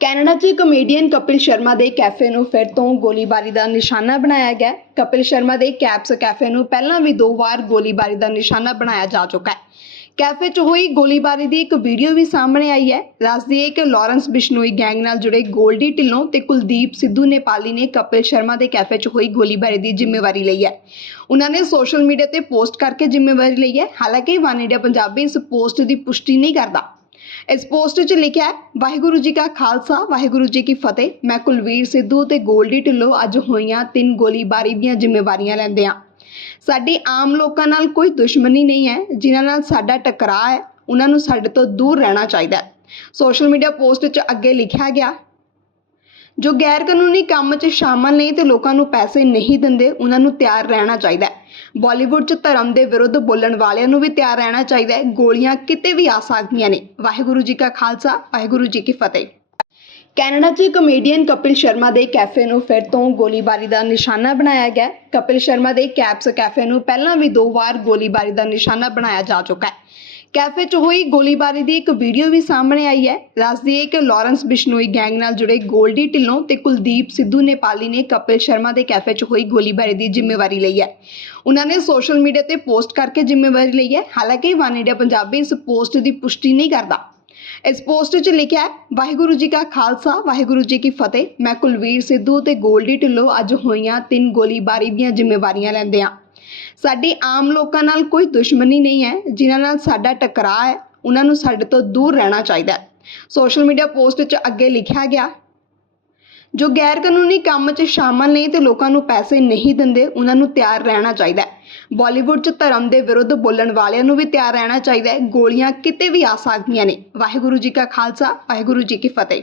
Canada 'ਚ comedian Kapil Sharma ਦੇ cafe ਨੂੰ ਫਿਰ ਤੋਂ ਗੋਲੀਬਾਰੀ ਦਾ ਨਿਸ਼ਾਨਾ ਬਣਾਇਆ ਗਿਆ। ਕਪਿਲ ਸ਼ਰਮਾ ਦੇ ਕੈਪਸ ਕੈਫੇ ਨੂੰ ਪਹਿਲਾਂ ਵੀ ਦੋ ਵਾਰ ਗੋਲੀਬਾਰੀ ਦਾ ਨਿਸ਼ਾਨਾ ਬਣਾਇਆ ਜਾ ਚੁੱਕਾ ਹੈ। ਕੈਫੇ 'ਚ ਹੋਈ ਗੋਲੀਬਾਰੀ ਦੀ ਇੱਕ ਵੀਡੀਓ ਵੀ ਸਾਹਮਣੇ ਆਈ ਹੈ। ਦੱਸਦੀ ਹੈ ਕਿ ਲਾਰੈਂਸ ਬਿਸ਼ਨੋਈ ਗੈਂਗ ਨਾਲ ਜੁੜੇ ਗੋਲਡੀ ਢਿੱਲੋਂ ਤੇ ਕੁਲਦੀਪ ਸਿੱਧੂ ਨੇਪਾਲੀ ਨੇ ਕਪਿਲ ਸ਼ਰਮਾ ਦੇ ਕੈਫੇ 'ਚ ਹੋਈ ਗੋਲੀਬਾਰੀ ਦੀ ਜ਼ਿੰਮੇਵਾਰੀ ਲਈ ਹੈ। ਉਹਨਾਂ ਨੇ ਸੋਸ਼ਲ ਮੀਡੀਆ ਤੇ ਪੋਸਟ ਕਰਕੇ ਜ਼ਿੰਮੇਵਾਰੀ ਲਈ ਹੈ। ਹਾਲਾਂਕਿ ਵਨ ਇੰਡੀਆ ਪੰਜਾਬੀ ਇਸ ਪੋਸਟ ਦੀ ਪੁਸ਼ਟੀ ਨਹੀਂ ਕਰਦਾ। ਇਸ ਪੋਸਟ 'ਚ ਲਿਖਿਆ ਹੈ, ਵਾਹਿਗੁਰੂ ਜੀ ਕਾ ਖਾਲਸਾ, ਵਾਹਿਗੁਰੂ ਜੀ ਕੀ ਫਤਿਹ। ਮੈਂ ਕੁਲਵੀਰ ਸਿੱਧੂ ਤੇ ਗੋਲਡੀ ਢਿੱਲੋਂ ਅੱਜ ਹੋਈਆਂ ਤਿੰਨ ਗੋਲੀਬਾਰੀ ਦੀਆਂ ਜ਼ਿੰਮੇਵਾਰੀਆਂ ਲੈਂਦੇ ਹਾਂ। ਸਾਡੀ ਆਮ ਲੋਕਾਂ ਨਾਲ ਕੋਈ ਦੁਸ਼ਮਣੀ ਨਹੀਂ ਹੈ, ਜਿਨ੍ਹਾਂ ਨਾਲ ਸਾਡਾ ਟਕਰਾਅ ਹੈ, ਉਹਨਾਂ ਨੂੰ ਸਾਡੇ ਤੋਂ ਦੂਰ ਰਹਿਣਾ ਚਾਹੀਦਾ ਹੈ। ਸੋਸ਼ਲ ਮੀਡੀਆ ਪੋਸਟ 'ਚ ਅੱਗੇ ਲਿਖਿਆ ਗਿਆ, ਜੋ ਗੈਰ ਕਾਨੂੰਨੀ ਕੰਮ 'ਚ ਸ਼ਾਮਲ ਨਹੀਂ ਤੇ ਲੋਕਾਂ ਨੂੰ ਪੈਸੇ ਨਹੀਂ ਦਿੰਦੇ, ਉਹਨਾਂ ਨੂੰ ਤਿਆਰ ਰਹਿਣਾ ਚਾਹੀਦਾ ਹੈ। ਬਾਲੀਵੁੱਡ 'ਚ ਧਰਮ ਦੇ ਵਿਰੁੱਧ ਬੋਲਣ ਵਾਲਿਆਂ ਨੂੰ ਵੀ ਤਿਆਰ ਰਹਿਣਾ ਚਾਹੀਦਾ ਹੈ। ਗੋਲੀਆਂ ਕਿਤੇ ਵੀ ਆ ਸਕਦੀਆਂ ਨੇ। ਵਾਹਿਗੁਰੂ ਜੀ ਕਾ ਖਾਲਸਾ, ਵਾਹਿਗੁਰੂ ਜੀ ਕੀ ਫਤਿਹ। ਕੈਨੇਡਾ 'ਚ ਕਮੇਡੀਅਨ ਕਪਿਲ ਸ਼ਰਮਾ ਦੇ ਕੈਫੇ ਨੂੰ ਫਿਰ ਤੋਂ ਗੋਲੀਬਾਰੀ ਦਾ ਨਿਸ਼ਾਨਾ ਬਣਾਇਆ ਗਿਆ ਕਪਿਲ ਸ਼ਰਮਾ ਦੇ ਕੈਪਸ ਕੈਫੇ ਨੂੰ ਪਹਿਲਾਂ ਵੀ ਦੋ ਵਾਰ ਗੋਲੀਬਾਰੀ ਦਾ ਨਿਸ਼ਾਨਾ ਬਣਾਇਆ ਜਾ ਚੁੱਕਾ ਹੈ। ਕੈਫੇ 'ਚ ਹੋਈ ਗੋਲੀਬਾਰੀ ਦੀ ਇੱਕ ਵੀਡੀਓ ਵੀ ਸਾਹਮਣੇ ਆਈ ਹੈ। ਦੱਸਦੀ ਹੈ ਕਿ ਲਾਰੈਂਸ ਬਿਸ਼ਨੋਈ ਗੈਂਗ ਨਾਲ ਜੁੜੇ ਗੋਲਡੀ ਢਿੱਲੋਂ ਤੇ ਕੁਲਦੀਪ ਸਿੱਧੂ ਨੇਪਾਲੀ ਨੇ ਕਪਿਲ ਸ਼ਰਮਾ ਦੇ ਕੈਫੇ 'ਚ ਹੋਈ ਗੋਲੀਬਾਰੀ ਦੀ ਜ਼ਿੰਮੇਵਾਰੀ ਲਈ ਹੈ। ਉਹਨਾਂ ਨੇ ਸੋਸ਼ਲ ਮੀਡੀਆ ਤੇ ਪੋਸਟ ਕਰਕੇ ਜ਼ਿੰਮੇਵਾਰੀ ਲਈ ਹੈ। ਹਾਲਾਂਕਿ ਵਨ ਇੰਡੀਆ ਪੰਜਾਬੀ ਇਸ ਪੋਸਟ ਦੀ ਪੁਸ਼ਟੀ ਨਹੀਂ ਕਰਦਾ। ਇਸ ਪੋਸਟ 'ਚ ਲਿਖਿਆ ਹੈ, ਵਾਹਿਗੁਰੂ ਜੀ ਕਾ ਖਾਲਸਾ, ਵਾਹਿਗੁਰੂ ਜੀ ਕੀ ਫਤਿਹ। ਮੈਂ ਕੁਲਵੀਰ ਸਿੱਧੂ ਤੇ ਗੋਲਡੀ ਢਿੱਲੋਂ ਅੱਜ ਹੋਈਆਂ ਤਿੰਨ ਗੋਲੀਬਾਰੀ ਦੀਆਂ ਜ਼ਿੰਮੇਵਾਰੀਆਂ ਲੈਂਦੇ ਹਾਂ ਸਾਡੀ ਆਮ ਲੋਕਾਂ ਨਾਲ ਕੋਈ ਦੁਸ਼ਮਣੀ ਨਹੀਂ ਹੈ, ਜਿਨ੍ਹਾਂ ਨਾਲ ਸਾਡਾ ਟਕਰਾਅ ਹੈ, ਉਹਨਾਂ ਨੂੰ ਸਾਡੇ ਤੋਂ ਦੂਰ ਰਹਿਣਾ ਚਾਹੀਦਾ ਹੈ। ਸੋਸ਼ਲ ਮੀਡੀਆ ਪੋਸਟ 'ਚ ਅੱਗੇ ਲਿਖਿਆ ਗਿਆ, ਜੋ ਗੈਰ ਕਾਨੂੰਨੀ ਕੰਮ 'ਚ ਸ਼ਾਮਲ ਨਹੀਂ ਤੇ ਲੋਕਾਂ ਨੂੰ ਪੈਸੇ ਨਹੀਂ ਦਿੰਦੇ, ਉਹਨਾਂ ਨੂੰ ਤਿਆਰ ਰਹਿਣਾ ਚਾਹੀਦਾ ਹੈ। ਬਾਲੀਵੁੱਡ 'ਚ ਧਰਮ ਦੇ ਵਿਰੁੱਧ ਬੋਲਣ ਵਾਲਿਆਂ ਨੂੰ ਵੀ ਤਿਆਰ ਰਹਿਣਾ ਚਾਹੀਦਾ ਹੈ। ਗੋਲੀਆਂ ਕਿਤੇ ਵੀ ਆ ਸਕਦੀਆਂ ਨੇ। ਵਾਹਿਗੁਰੂ ਜੀ ਕਾ ਖਾਲਸਾ, ਵਾਹਿਗੁਰੂ ਜੀ ਕੀ ਫਤਿਹ।